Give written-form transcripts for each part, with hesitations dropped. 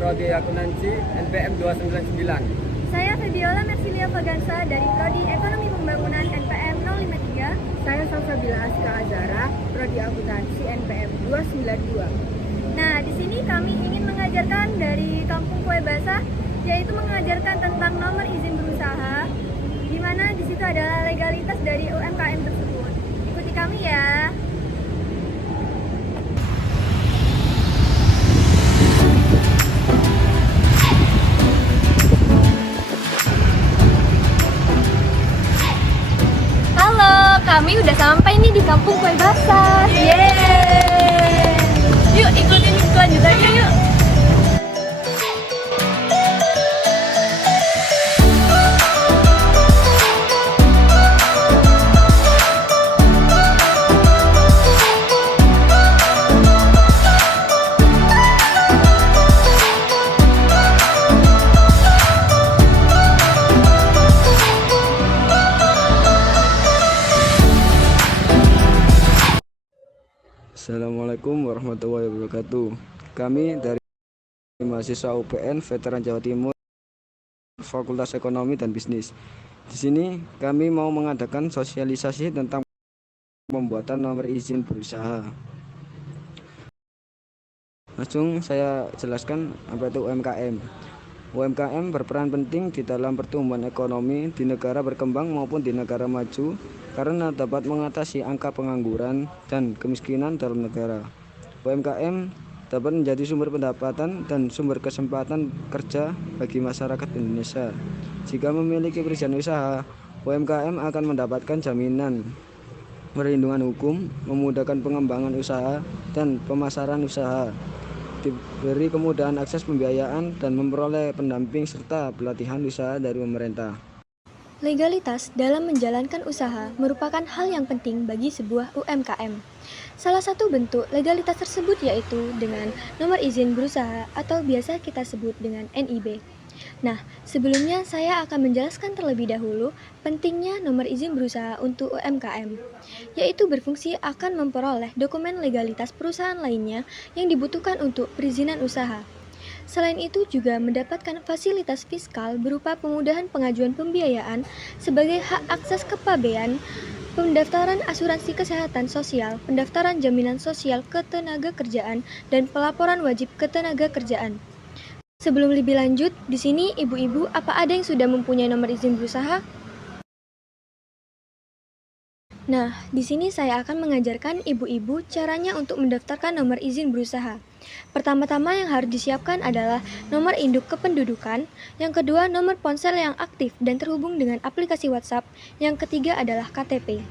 Prodi Akuntansi NPM 299. Saya Febiola Mersilia Fagansa dari Prodi Ekonomi Pembangunan NPM 053. Saya Salsabila Aska Azara, Prodi Akuntansi NPM 292. Nah, di sini kami ingin mengajarkan dari Kampung Kue Basah, yaitu mengajarkan tentang nomor izin berusaha, di mana di situ adalah legalitas dari UMKM tersebut. Ikuti kami ya. Halo, kami udah sampai nih di Kampung Kue Basah. Yeay! Yuk ikutin kelanjutannya yuk. Assalamualaikum warahmatullahi wabarakatuh. Kami dari mahasiswa UPN Veteran Jawa Timur, Fakultas Ekonomi dan Bisnis. Di sini kami mau mengadakan sosialisasi tentang pembuatan nomor izin berusaha. Langsung saya jelaskan apa itu UMKM. UMKM berperan penting di dalam pertumbuhan ekonomi di negara berkembang maupun di negara maju karena dapat mengatasi angka pengangguran dan kemiskinan dalam negara. UMKM dapat menjadi sumber pendapatan dan sumber kesempatan kerja bagi masyarakat Indonesia. Jika memiliki perizinan usaha, UMKM akan mendapatkan jaminan perlindungan hukum, memudahkan pengembangan usaha dan pemasaran usaha, diberi kemudahan akses pembiayaan dan memperoleh pendamping serta pelatihan usaha dari pemerintah. Legalitas dalam menjalankan usaha merupakan hal yang penting bagi sebuah UMKM. Salah satu bentuk legalitas tersebut yaitu dengan nomor izin berusaha atau biasa kita sebut dengan NIB. Nah, sebelumnya saya akan menjelaskan terlebih dahulu pentingnya nomor izin berusaha untuk UMKM, yaitu berfungsi akan memperoleh dokumen legalitas perusahaan lainnya yang dibutuhkan untuk perizinan usaha. Selain itu juga mendapatkan fasilitas fiskal berupa pemudahan pengajuan pembiayaan sebagai hak akses kepabean, pendaftaran asuransi kesehatan sosial, pendaftaran jaminan sosial ketenagakerjaan, dan pelaporan wajib ketenagakerjaan. Sebelum lebih lanjut, di sini ibu-ibu apa ada yang sudah mempunyai nomor izin berusaha? Nah, di sini saya akan mengajarkan ibu-ibu caranya untuk mendaftarkan nomor izin berusaha. Pertama-tama yang harus disiapkan adalah nomor induk kependudukan, yang kedua nomor ponsel yang aktif dan terhubung dengan aplikasi WhatsApp, yang ketiga adalah KTP.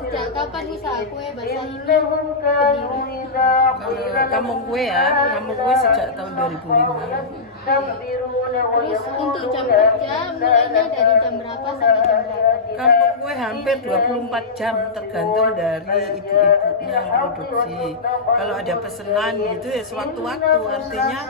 Sejak kapan usaha kue basah ini berdiri? Kampung kue ya, kampung kue sejak tahun 2005. Terus untuk jam kerja mulainya dari jam berapa sampai jam berapa? Kampung kue hampir 24 jam tergantung dari ibu-ibunya yang produksi. Kalau ada pesanan gitu ya sewaktu-waktu, artinya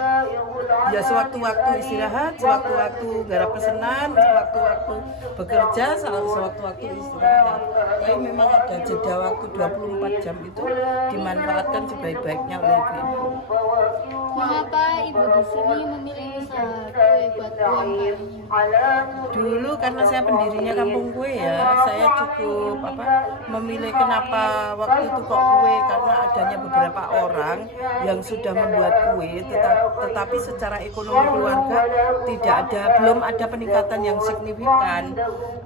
ya sewaktu-waktu istirahat, sewaktu-waktu garap pesanan, sewaktu-waktu bekerja, sewaktu-waktu istirahat. Tapi memang ada jeda waktu 24 jam itu dimanfaatkan sebaik-baiknya oleh ibu-ibu. Mengapa ibu di sini memilih usaha kue buat UMKM ini? Dulu karena saya pendirinya kampung kue ya, saya cukup memilih kenapa waktu itu kok kue, karena adanya beberapa orang yang sudah membuat kue tetapi secara ekonomi keluarga belum ada peningkatan yang signifikan,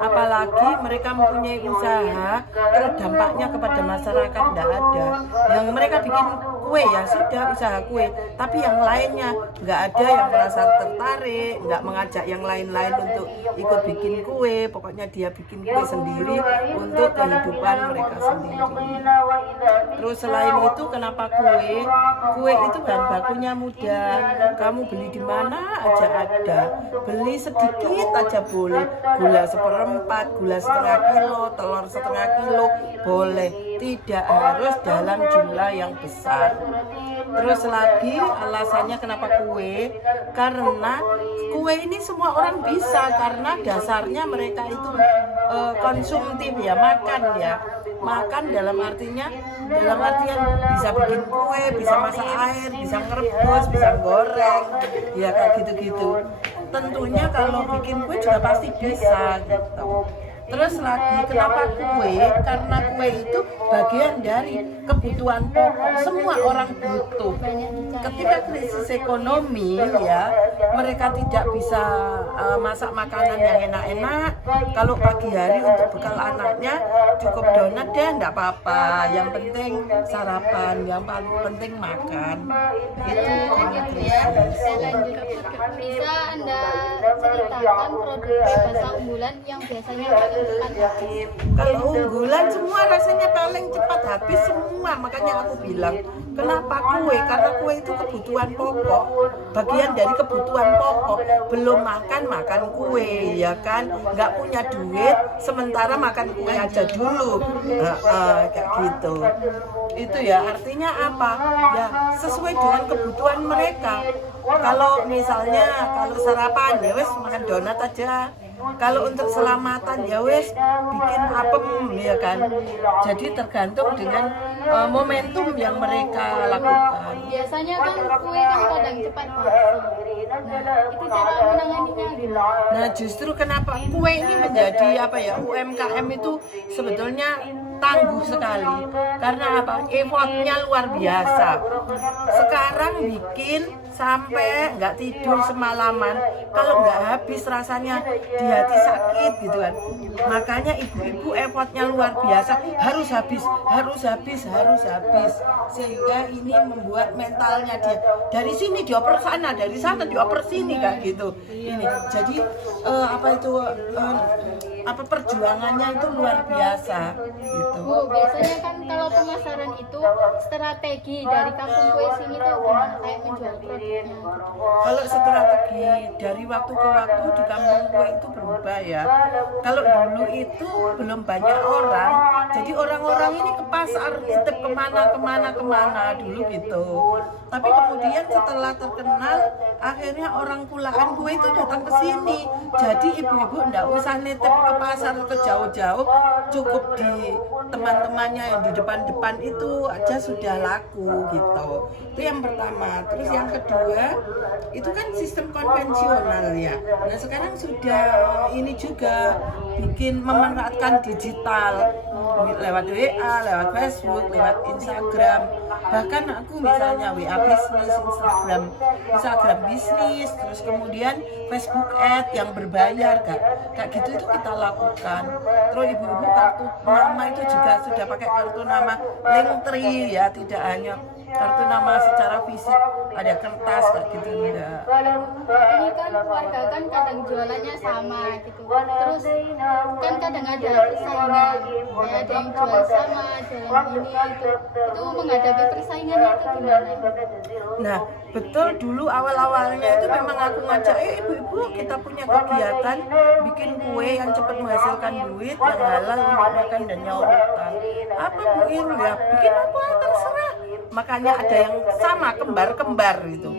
apalagi mereka mempunyai usaha terus dampaknya kepada masyarakat tidak ada. Yang mereka bikin kue ya sudah usaha kue, tapi yang lainnya nggak ada yang merasa tertarik, nggak mengajak yang lain-lain untuk ikut bikin kue. Pokoknya dia bikin kue sendiri untuk kehidupan mereka sendiri. Terus selain itu kenapa kue? Kue itu bahan bakunya mudah, kamu beli di mana aja ada, beli sedikit aja boleh, gula seperempat, gula setengah kilo, telur setengah kilo boleh, tidak harus dalam jumlah yang besar. Terus lagi alasannya kenapa kue, karena kue ini semua orang bisa, karena dasarnya mereka itu konsumtif ya, makan ya. makan dalam artian bisa bikin kue, bisa masak air, bisa ngerebus, bisa goreng, ya kayak gitu-gitu. Tentunya kalau bikin kue juga pasti bisa gitu. Terus lagi, kenapa kue? Karena kue itu bagian dari kebutuhan pokok, semua orang butuh. Ketika krisis ekonomi ya, mereka tidak bisa masak makanan yang enak-enak. Kalau pagi hari untuk bekal anaknya cukup donat deh, enggak apa-apa. Yang penting sarapan, yang penting makan. Itu karena krisis. Bisa Anda ceritakan produk bahasa unggulan yang biasanya paling cepat? Kalau unggulan semua rasanya paling cepat habis semua, makanya aku bilang kenapa kue, karena kue itu kebutuhan pokok, bagian dari kebutuhan pokok. Belum makan kue ya kan, nggak punya duit sementara makan kue aja dulu. Kayak gitu. Itu ya artinya apa ya, sesuai dengan kebutuhan mereka. Kalau misalnya kalau sarapan ya wes makan donat aja. Kalau untuk selamatan ya wes bikin apem ya kan. Jadi tergantung dengan momentum yang mereka lakukan. Biasanya kan kue kan kadang cepat basi. Nah, itu cara menanganinya gimana? Nah justru kenapa kue ini menjadi apa ya, UMKM itu sebetulnya tangguh sekali. Karena apa? Effortnya luar biasa. Sekarang bikin sampai nggak tidur semalaman, kalau nggak habis rasanya di hati sakit gitu kan. Makanya ibu-ibu effortnya luar biasa, harus habis, sehingga ini membuat mentalnya dia dari sini dioper sana, dari sana dioper sini kayak gitu. Ini jadi perjuangannya itu luar biasa gitu. Bu, biasanya kan kalau pemasaran itu strategi dari kampung kue sini tuh gimana kayak menjual produknya? Kalau strategi dari waktu ke waktu di kampung kue itu berubah ya. Kalau dulu itu belum banyak orang, jadi orang-orang ini ke pasar nitip kemana dulu gitu. Tapi kemudian setelah terkenal, akhirnya orang kulaan kue itu datang ke sini. Jadi ibu-ibu enggak usah nitip ke pasar ke jauh-jauh, cukup di teman-temannya yang di depan-depan itu aja sudah laku gitu. Itu yang pertama. Terus yang kedua, itu kan sistem konvensional ya. Nah sekarang sudah ini juga bikin memanfaatkan digital lewat WA, lewat Facebook, lewat Instagram. Bahkan aku misalnya WA bisnis, Instagram bisnis, terus kemudian Facebook Ad yang berbayar kayak gitu itu kita lakukan. Terus ibu-ibu kartu nama itu juga sudah pakai kartu nama Linktree ya, tidak hanya kartu nama secara fisik ada kertas kayak gitu enggak. Ini kan keluarga kan kadang jualannya sama gitu. Terus kan kadang ada persaingan, ya ada yang jual sama, jualan ini itu. Itu menghadapi persaingan itu gimana? Nah, betul dulu awal-awalnya itu memang aku ngajak, ibu-ibu kita punya kegiatan bikin kue yang cepat menghasilkan duit, yang halal untuk makan dan nyaurutan. Apa Bu Irul ya? Bikin apa terserah. Makanya ada yang sama kembar-kembar gitu.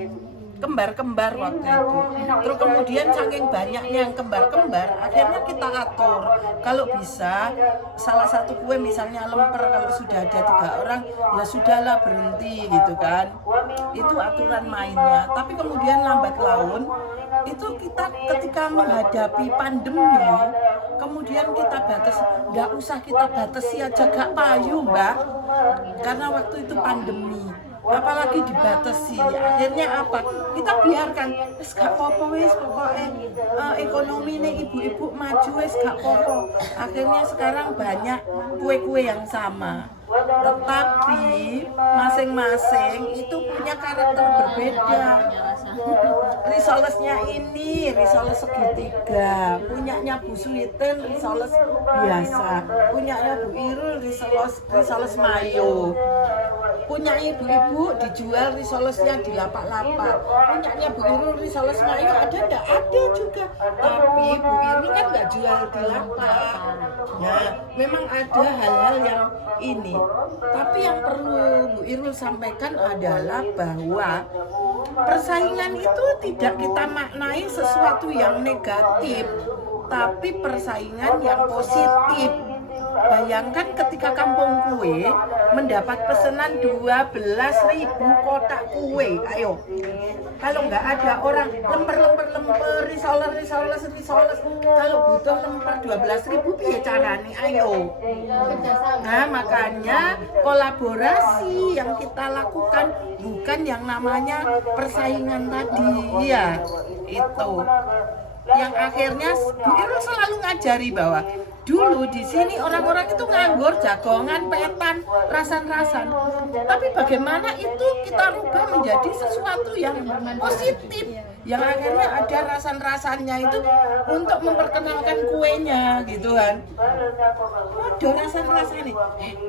Kembar-kembar waktu itu. Terus kemudian saking banyaknya yang kembar-kembar, akhirnya kita atur. Kalau bisa salah satu kue misalnya lemper, kalau sudah ada 3 orang ya sudahlah berhenti gitu kan. Itu aturan mainnya. Tapi kemudian lambat laun itu kita ketika menghadapi pandemi, kemudian kita batas, nggak usah kita batasi aja gak payu Mbak, karena waktu itu pandemi. Apalagi dibatasi, akhirnya apa? Kita biarkan, wis gak apa-apa wis, pokoknya ekonomi nih ibu-ibu maju wis gak apa-apa. Akhirnya sekarang banyak kue-kue yang sama, tetapi masing-masing itu punya karakter berbeda. Risolesnya ini risoles segitiga, punyanya Bu Suiten risoles biasa, punyanya Bu Irul risoles mayo, punya ibu-ibu dijual risolesnya di lapak-lapak, punyanya Bu Irul risoles mayo ada enggak? Ada juga, tapi Bu Irul kan nggak jual di lapak. Nah, memang ada hal-hal yang ini, tapi yang perlu Bu Irul sampaikan adalah bahwa persaingan itu tidak kita maknai sesuatu yang negatif, tapi persaingan yang positif. Bayangkan ketika kampung kue mendapat pesanan 12.000 kotak kue. Ayo. Kalau nggak ada orang lemper, risoles. Kalau butuh lemper 12.000 piye carane? Ayo. Nah, makanya kolaborasi yang kita lakukan bukan yang namanya persaingan tadi ya. Itu yang akhirnya Bu Irul selalu ngajari bahwa dulu di sini orang-orang itu nganggur jagongan, petan, rasan-rasan. Tapi bagaimana itu kita rubah menjadi sesuatu yang positif. Yang akhirnya ada rasan-rasannya itu untuk memperkenalkan kuenya gitu kan. Ada rasan-rasannya.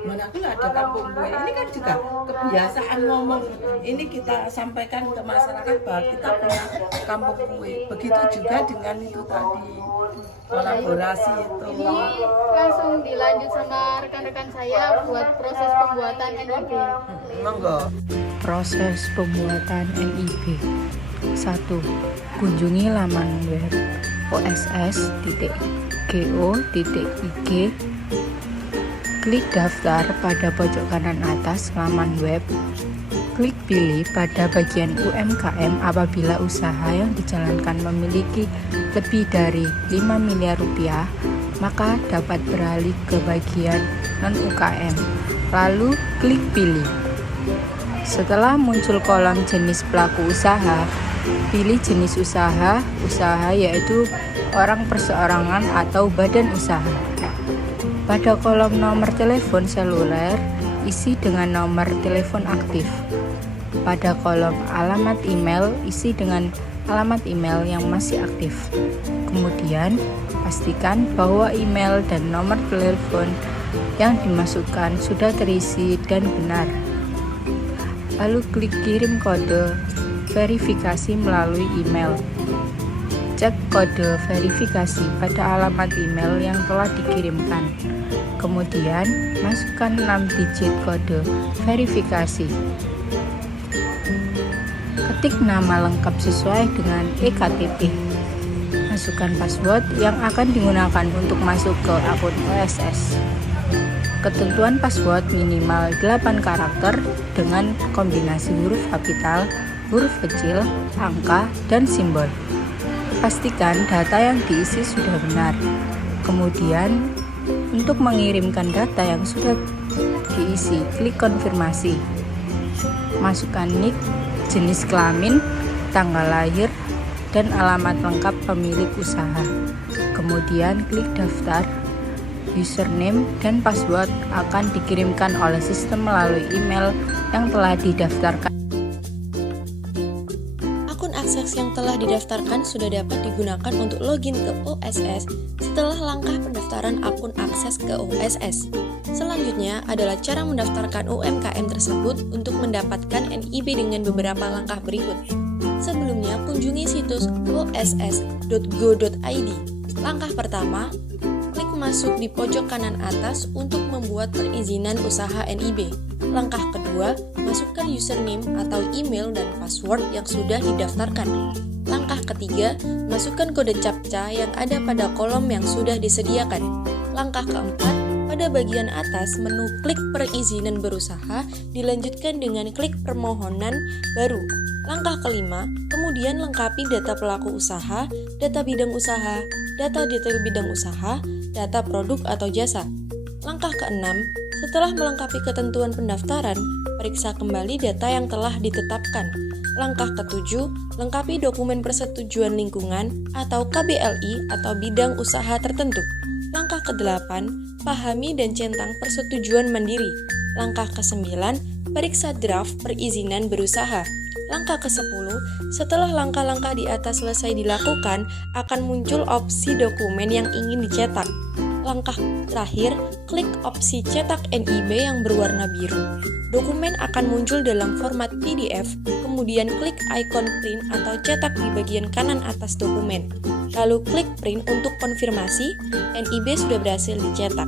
Mana aku ada kampung kue. Ini kan juga kebiasaan ngomong. Ini kita sampaikan ke masyarakat bahwa kita punya kampung kue. Begitu juga dengan itu tadi. Kolaborasi itu. Ini langsung dilanjut sama rekan-rekan saya buat proses pembuatan NIB. Monggo. Proses pembuatan NIB. 1. Kunjungi laman web oss.go.id. Klik daftar pada pojok kanan atas laman web. Klik pilih pada bagian UMKM apabila usaha yang dijalankan memiliki lebih dari 5 miliar rupiah, maka dapat beralih ke bagian non-UKM. Lalu klik pilih. Setelah muncul kolom jenis pelaku usaha, pilih jenis usaha yaitu orang perseorangan atau badan usaha. Pada kolom nomor telepon seluler, isi dengan nomor telepon aktif. Pada kolom alamat email, isi dengan alamat email yang masih aktif. Kemudian, pastikan bahwa email dan nomor telepon yang dimasukkan sudah terisi dan benar. Lalu klik kirim kode verifikasi melalui email. Cek kode verifikasi pada alamat email yang telah dikirimkan. Kemudian, masukkan 6 digit kode verifikasi. Ketik nama lengkap sesuai dengan eKTP. Masukkan password yang akan digunakan untuk masuk ke akun OSS. Ketentuan password minimal 8 karakter dengan kombinasi huruf kapital, huruf kecil, angka, dan simbol. Pastikan data yang diisi sudah benar. Kemudian, untuk mengirimkan data yang sudah diisi, klik konfirmasi. Masukkan nik, jenis kelamin, tanggal lahir, dan alamat lengkap pemilik usaha. Kemudian klik daftar. Username dan password akan dikirimkan oleh sistem melalui email yang telah didaftarkan. Akun akses yang telah didaftarkan sudah dapat digunakan untuk login ke OSS setelah langkah pendaftaran akun akses ke OSS. Selanjutnya adalah cara mendaftarkan UMKM tersebut untuk mendapatkan NIB dengan beberapa langkah berikut. Sebelumnya, kunjungi situs oss.go.id. Langkah pertama, klik masuk di pojok kanan atas untuk membuat perizinan usaha NIB. Langkah kedua, masukkan username atau email dan password yang sudah didaftarkan. Langkah ketiga, masukkan kode CAPTCHA yang ada pada kolom yang sudah disediakan. Langkah keempat, pada bagian atas menu klik perizinan berusaha dilanjutkan dengan klik permohonan baru. Langkah kelima, kemudian lengkapi data pelaku usaha, data bidang usaha, data detail bidang usaha, data produk atau jasa. Langkah keenam, setelah melengkapi ketentuan pendaftaran, periksa kembali data yang telah ditetapkan. Langkah ketujuh, lengkapi dokumen persetujuan lingkungan atau KBLI atau bidang usaha tertentu. Langkah ke-8, pahami dan centang persetujuan mandiri. Langkah ke-9, periksa draft perizinan berusaha. Langkah ke-10, setelah langkah-langkah di atas selesai dilakukan, akan muncul opsi dokumen yang ingin dicetak. Langkah terakhir, klik opsi cetak NIB yang berwarna biru. Dokumen akan muncul dalam format PDF, kemudian klik ikon print atau cetak di bagian kanan atas dokumen. Lalu klik print untuk konfirmasi, NIB sudah berhasil dicetak.